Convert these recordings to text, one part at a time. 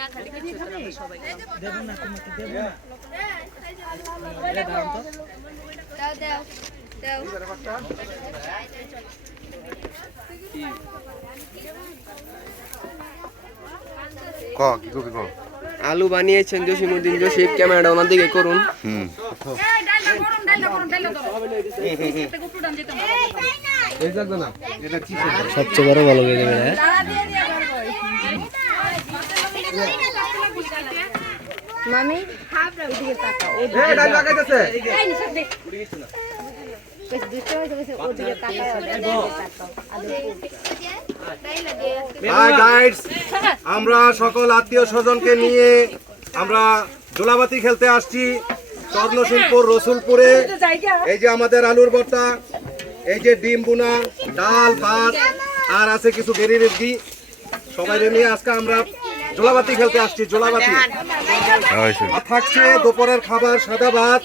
না খালি কিছু হতো না সবাই দেবো না তোমাকে দেবো না দাও দাও দাও ক কি কবি ক আলু বানিয়েছেন জসিমুদ্দিন জসিম ক্যামেরাটা ওনার দিকে করুন। হুম। সবচেয়ে বড় ভালো হয়ে যাবে হ্যাঁ? মামি? তাকাও বেশ ওদিকে তাকাও হাই গাইডস আমরা সকল আত্মীয় স্বজনকে নিয়ে আমরা জোলাবাতি খেলতে আসছি স্বর্ণশিল্পুর রসুলপুরে। এই যে আমাদের আলুর ভর্তা এই যে ডিম বুনা ডাল ভাত আর আছে কিছু বেরি রেডি সবাই নিয়ে আজকে আমরা জোলাবাতি খেলতে আসছি, জোলাবাতি। থাকছে দুপুরের খাবার, সাদা ভাত,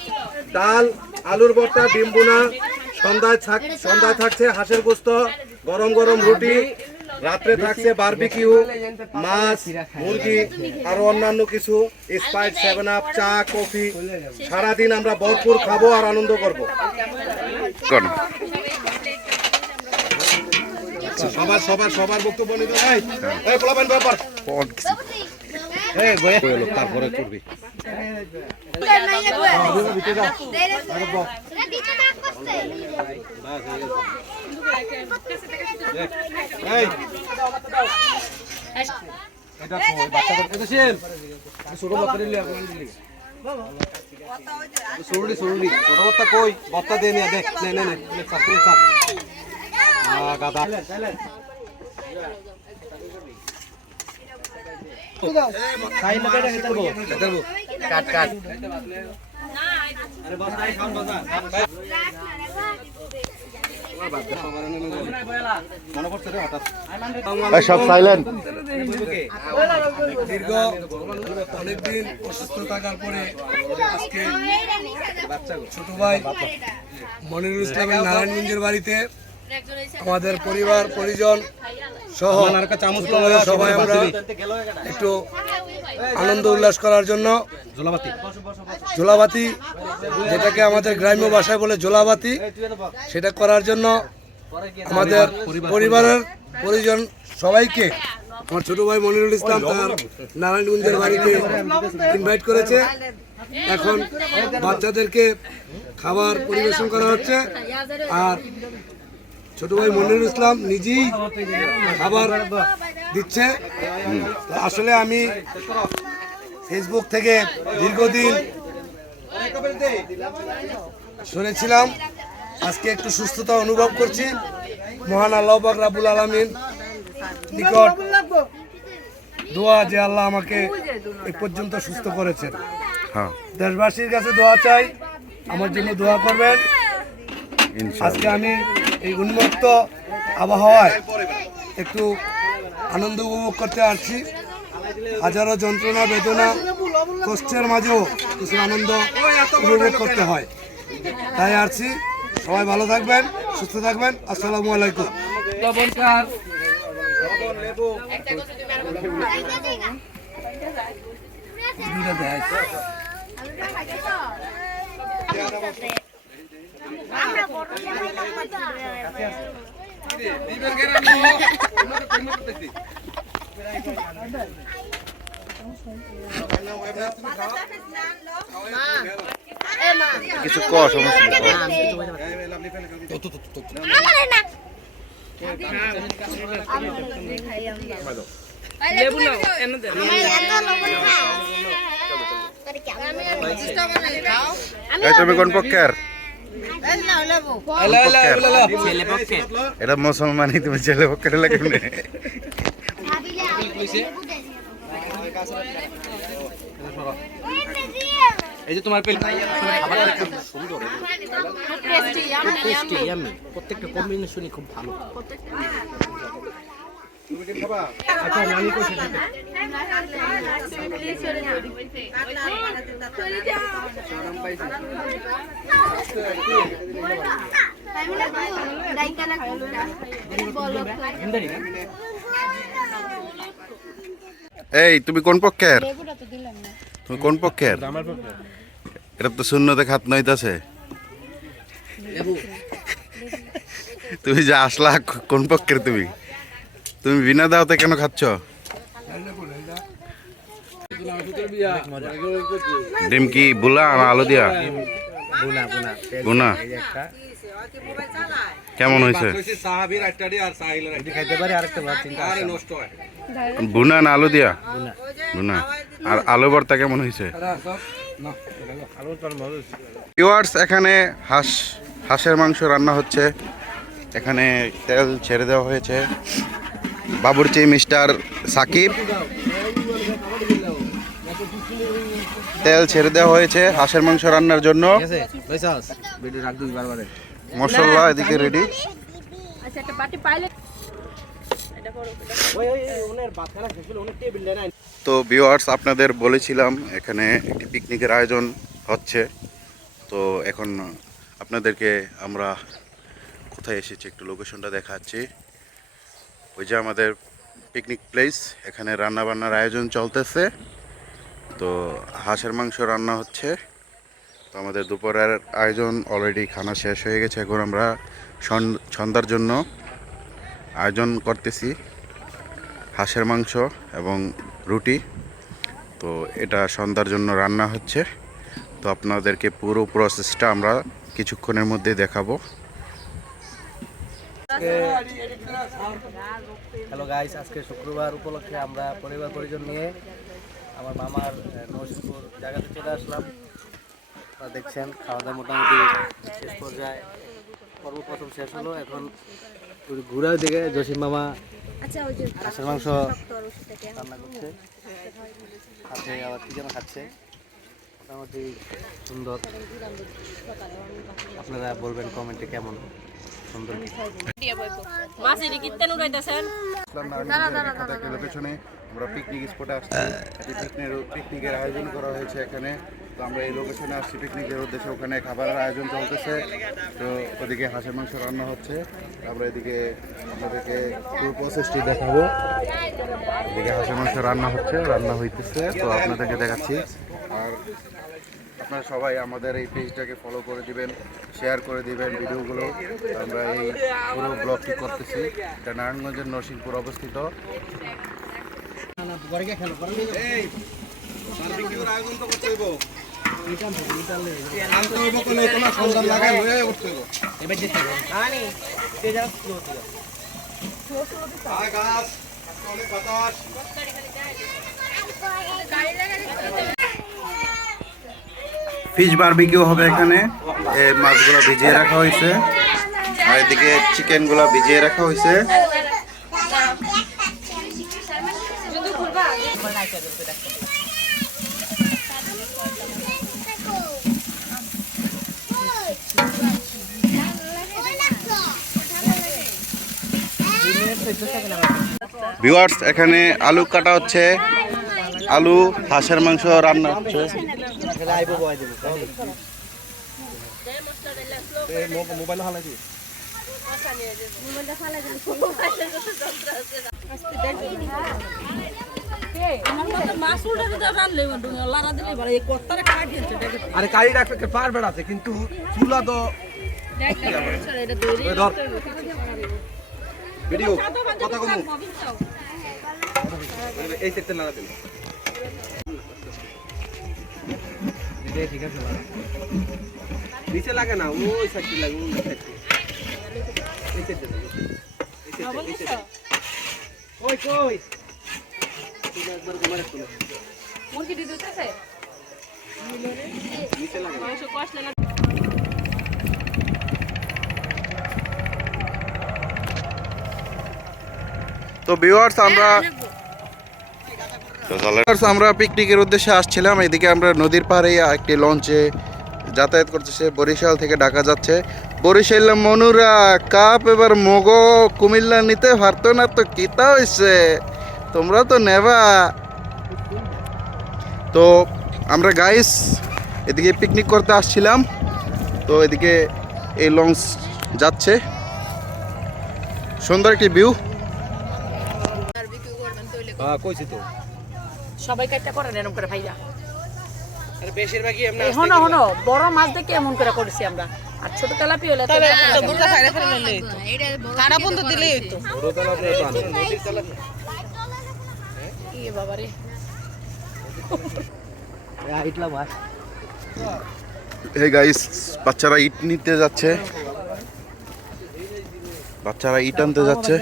ডাল, আলুর ভর্তা, ডিম বুনা সন্ধ্যায় সন্ধ্যায় থাকছে হাঁসের গোস্ত গরম গরম রুটি, রাত্রে থাকছে বারবিকিউ মাছ, মুরগি, আর অন্যান্য কিছু স্পাইট সেভেন আপ চা, কফি। সারাদিন আমরা ভরপুর খাব আর আনন্দ করব। সবার সবার সবার বক্তব্য নিতে এই এই পোলাপান ব্যাপার তারপরে করবি এটা কই বাচ্চা ছোট বাচ্চা দিলে। সুরুড়ি সুরুড়ি ছোট কই? বাচ্চা দে নিয়ে দেখ নে নে নে। নে সাপ কেটে কাট মনে সব সাইলেন্ট দীর্ঘ অনেকদিন অসুস্থ থাকার পরে আজকে ছোট ভাই মনিরুল ইসলামের নারায়ণগঞ্জের বাড়িতে আমাদের পরিবার পরিজন সহ সবাই আমরা একটু আনন্দ উল্লাস করার জন্য জোলাবাতি। জোলাবাতি যেটাকে আমাদের গ্রাম্য ভাষায় বলে জোলাবাতি সেটা করার জন্য আমাদের পরিবারের পরিজন সবাইকে আমার ছোট ভাই মনিরুল ইসলাম তার নারায়ণগঞ্জের বাড়িতে ইনভাইট করেছে। এখন বাচ্চাদেরকে খাবার পরিবেশন করা হচ্ছে। আর ছোট ভাই মনির ইসলাম নিজেই খাবার দিচ্ছে। আসলে আমি ফেসবুক থেকে দীর্ঘদিন শুনেছিলাম আজকে একটু সুস্থতা অনুভব করছি। মহান আল্লাহ পাক রাবুল আলমিন নিকট দোয়া যে আল্লাহ আমাকে এ পর্যন্ত সুস্থ করেছেন। হ্যাঁ। দেশবাসীর কাছে দোয়া চাই আমার জন্য দোয়া করবেন। আজকে আমি এই উন্মুক্ত আবহাওয়ায় একটু আনন্দ উপভোগ করতে আসছি। হাজারো যন্ত্রণা বেদনা কষ্টের মাঝেও কিছু আনন্দ উপভোগ করতে হয়। তাই আসছি। সবাই ভালো থাকবেন সুস্থ থাকবেন। আসসালামু আলাইকুম। দেখাই। কিছু ক সমস্যা লেবু নাও এটা মুসলমানই তুমি ছেলে পক্ষের লাগে এই যে তোমার পেল প্রত্যেকটা কম্বিনেশনই খুব ভালো। এই, তুমি কোন পক্ষের? তুমি কোন পক্ষের? এটা তো শূন্যতে খাত নইতাছে। তুমি যে আসলা কোন পক্ষের তুমি? তুমি বিনা দাওতে কেন খাচ্ছ? ডিম কি বুলা না আলু দিয়া? বুনা। কেমন হয়েছে? হয় বুনা না আলু দিয়া? বুনা। আর আলু ভর্তা কেমন হয়েছে? ভিউয়ার্স এখানে হাঁস, হাঁসের মাংস রান্না হচ্ছে। এখানে তেল ছেড়ে দেওয়া হয়েছে। বাবুর্চি মিস্টার সাকিব। তেল ছেড়ে দেওয়া হয়েছে হাঁসের মাংস রান্নার জন্য। ভিডিও রাখ দুই বারবারে। মশলা এদিকে রেডি আচ্ছা তো ভিউয়ার্স আপনাদের বলেছিলাম এখানে একটি পিকনিকের আয়োজন হচ্ছে। তো এখন আপনাদেরকে আমরা কোথায় এসেছি একটু লোকেশনটা দেখাচ্ছি। ওই যে আমাদের পিকনিক প্লেস এখানে রান্না বান্নার আয়োজন চলতেছে। তো হাঁসের মাংস রান্না হচ্ছে। তো আমাদের দুপুরের আয়োজন অলরেডি খানা শেষ হয়ে গেছে। এখন আমরা সন- সন্ধ্যার জন্য আয়োজন করতেছি। হাঁসের মাংস এবং রুটি। তো এটা সন্ধ্যার জন্য রান্না হচ্ছে। তো আপনাদেরকে পুরো প্রসেসটা আমরা কিছুক্ষণের মধ্যে দেখাবো। হ্যালো গাইস আজকে শুক্রবার উপলক্ষে আমরা পরিবার পরিজন নিয়ে আমার মামার নরসিংপুর জায়গাতে চলে আসলাম। আপনারা দেখছেন খাওয়া দাওয়া মোটামুটি শেষ পর্যায়ে। পর্ব প্রথম শেষ হলো। এখন ঘুরার দিকে জসিম মামা আচ্ছা হাঁসের মাংস রান্না করছে। সাথে আবার কি যেন খাচ্ছে। মোটামুটি সুন্দর। আপনারা বলবেন কমেন্টে কেমন? সুন্দর লোকেশনে আমরা পিকনিক স্পটে আসছি। পিকনিকের আয়োজন করা হয়েছে এখানে। তো আমরা এই লোকেশনে আসছি। পিকনিকের উদ্দেশ্যে ওখানে খাবারের আয়োজন চলতেছে। তো ওদিকে হাঁসের মাংস রান্না হচ্ছে। আমরা এদিকে আপনাদেরকে পুরো প্রসেসটি দেখাবো। এদিকে হাঁসের মাংস রান্না হচ্ছে রান্না হইতেছে। তো আপনাদেরকে দেখাচ্ছি। আর আপনারা সবাই আমাদের এই পেজটাকে ফলো করে দিবেন শেয়ার করে দিবেন ভিডিওগুলো আমরা এই পুরো ব্লগটি করতেছি এটা নারায়ণগঞ্জের নরসিংপুর অবস্থিত ফিশ বারবিকিউ হবে এখানে। মাছগুলো ভিজিয়ে রাখা হয়েছে। আর এদিকে চিকেনগুলো ভিজিয়ে রাখা হয়েছে। ভিউয়ার্স এখানে আলু কাটা হচ্ছে। আলু, হাঁসের মাংস রান্না হচ্ছে। মোবাইল হালাই দিই আরে কারি রাখতে পারবে না কিন্তু চুলা তো ভিডিও কথা কমু। এই সেটটা নাড়া দিন ঠিক আছে নিচে লাগে না ওই সাইডে লাগে ওই সাইডে এই সাইডে এই সাইডে এই সাইডে ওই কই? তুমি একবার নিচে লাগে না। তো ভিউয়ার্স আমরা Viewers, আমরা পিকনিকের উদ্দেশ্যে আসছিলাম। এদিকে আমরা নদীর পাড়ে একটি লঞ্চে যাতায়াত করতেছে। বরিশাল থেকে ঢাকা যাচ্ছে। বরিশাল মনুরা কাপ এবার মগ কুমিল্লা নিতে পারতো না তো কিতা হয়েছে তোমরা তো নেবা। তো আমরা গাইস এদিকে পিকনিক করতে আসছিলাম। তো এদিকে এই লঞ্চ যাচ্ছে। সুন্দর একটি ভিউ হ্যাঁ কইছি তো। সবাই কাটটা করেন এরকম করে ভাইয়া। বেশিরভাগই এই হনো হনো বড় মাছ দেখে এমন করে করেছি আমরা। আর ছোট তেলাপি হলে তো কারা বন্ধ দিলেই হইতো। কি বাবা রে। ইটলা মাছ হে গাইস বাচ্চারা ইট নিতে যাচ্ছে। বাচ্চারা ইট আনতে যাচ্ছে।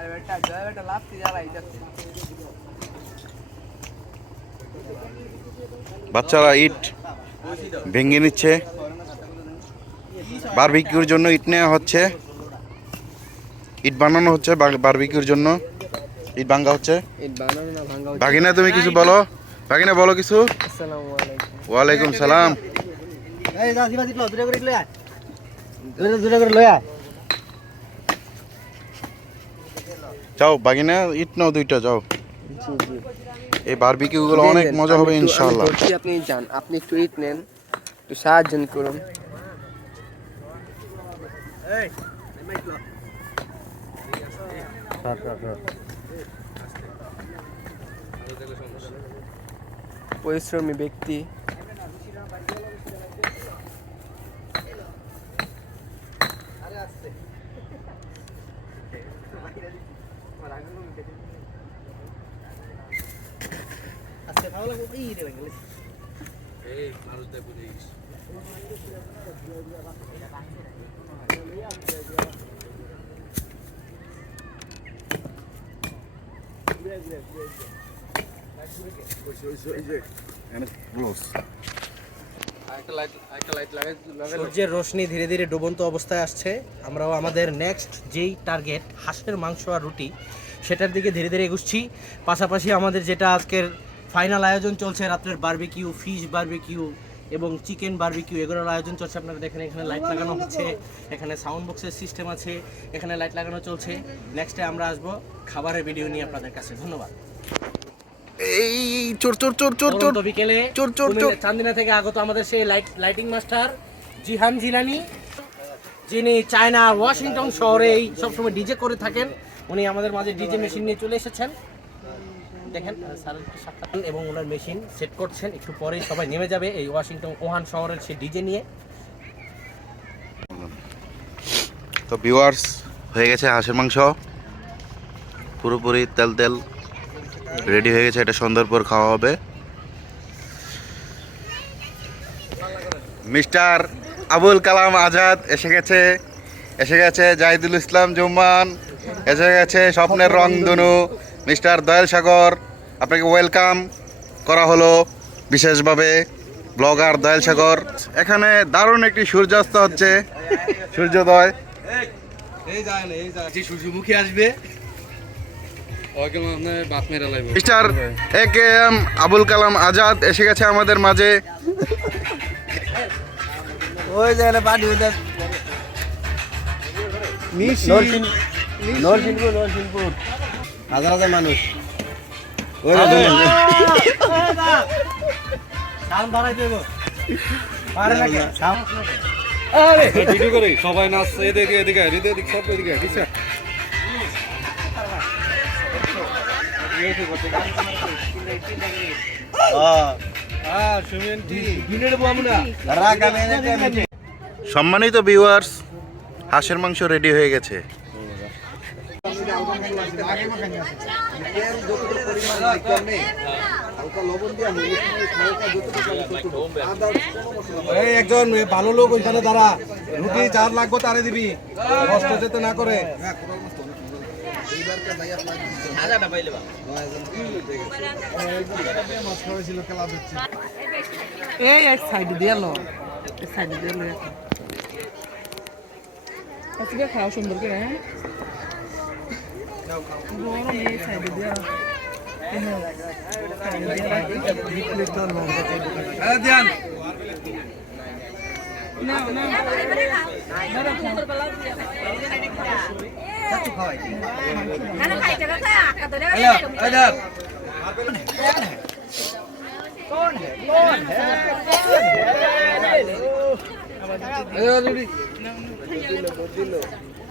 আর বেটা জয় বেটা লাস্ট যারা যাচ্ছে বাচ্চারা ইট ভেঙে নিচ্ছে। বারবিকিউর জন্য ইট নেওয়া হচ্ছে। ইট বানানো হচ্ছে বারবিকিউর জন্য। ইট ভাঙ্গা হচ্ছে। এই বানানো না ভাঙা ভাগিনা তুমি কিছু বলো? ভাগিনা বলো কিছু। আসসালামু আলাইকুম। ওয়ালাইকুম সালাম এই যা দিবা দিলো দুটা করে লই আয় দুটা দুটা করে লই আয় যাও বাগিনা ইট নাও দুইটা যাও। এই বারবিকিউ গুলো অনেক মজা হবে ইনশাআল্লাহ। আপনি যান আপনি একটু ইট নেন একটু সাহায্য করুন। পরিশ্রমী ব্যক্তি আজকে ভালো লাগবে এই রে গেলে সূর্যের রোশনি ধীরে ধীরে ডুবন্ত অবস্থায় আসছে। আমরাও আমাদের নেক্সট যেই টার্গেট হাঁসের মাংস আর রুটি, সেটার দিকে ধীরে ধীরে এগুচ্ছি। পাশাপাশি আমাদের যেটা আজকের ফাইনাল আয়োজন চলছে রাত্রের বারবিকিউ ফিশ বারবিকিউ এবং চিকেন বারবিকিউ এগুলোর আয়োজন চলছে। আপনারা দেখেন এখানে লাইট লাগানো হচ্ছে এখানে সাউন্ড বক্সের সিস্টেম আছে এখানে লাইট লাগানো চলছে। নেক্সটে আমরা আসব খাবারের ভিডিও নিয়ে আপনাদের কাছে। ধন্যবাদ। এই চোর চোর চোর চোর চোর। বিকেলে চোর, চোর, চোর। চান্দিনা থেকে আগত আমাদের সেই light lighting master Jihan Jilani যিনি চায়না ওয়াশিংটন শহরে এই সবসময় ডিজে করে থাকেন। উনি আমাদের মাঝে ডিজে মেশিন নিয়ে চলে এসেছেন। দেখেন একটু সাক্ষাৎ এবং ওনার মেশিন সেট করছেন। একটু পরেই সবাই নেমে যাবে এই ওয়াশিংটন ওহান শহরের সেই ডিজে নিয়ে। তো ভিউয়ার্স হয়ে গেছে হাঁসের মাংস। পুরোপুরি তেল তেল রেডি হয়ে গেছে, এটা সন্ধ্যার পর খাওয়া হবে। মিস্টার আবুল কালাম আজাদ এসে গেছে এসে গেছে জাহিদুল ইসলাম জুম্মান, এসে গেছে স্বপ্নের রংধনু। মিস্টার দয়াল সাগর আপনাকে ওয়েলকাম করা হলো বিশেষভাবে ব্লগার দয়াল সাগর। এখানে দারুণ একটি সূর্যাস্ত হচ্ছে সূর্যোদয়। এই যায় না এই যায় যে সূর্যমুখী আসবে। Mister A K M Abul Kalam Azad এসে গেছে আমাদের মাঝে। ওই যে পানি নরসিংপুর নরসিংপুর হাজার হাজার মানুষ। ওই সবাই নাচছে এদিকে এদিকে এদিকে এদিকে সব এদিকে ঠিক আছে। সম্মানিত ভিউয়ার্স হাঁসের মাংস রেডি হয়ে গেছে। একজন ভালো লোক ওইখানে দাঁড়া। রুটি চার লাগবে তারে দিবি। কষ্ট যেতে না করে। খাওয়া সুন্দর করে হ্যাঁ? গরম এই সাইড দিয়ে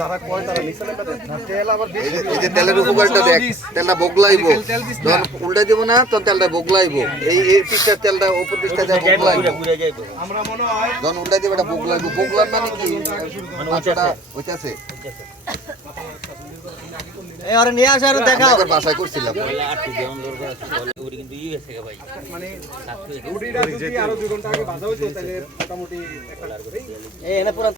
যারা কয় তারা তেল আবার এই যে তেলের উপকারটা দেখ তেলটা বগলাইবো। যখন উল্টা দিব না তখন তেলটা বগলাইবো। এই এই পিসটার তেলটা উপর পিসটা দেওয়া বগলাইবো। আমরা মনে হয় যখন উল্টা দিব এটা বগলাইবো। বগলার মানে কি? মাছটা হইতাছে এই আরে নিয়ে আসে আরে দেখাও। একবার বাসায় করছিলাম। রুটিটা যদি আরও দুই ঘণ্টা আগে বাজা হইতো তাহলে মোটামুটি একটা এই এনে পুরো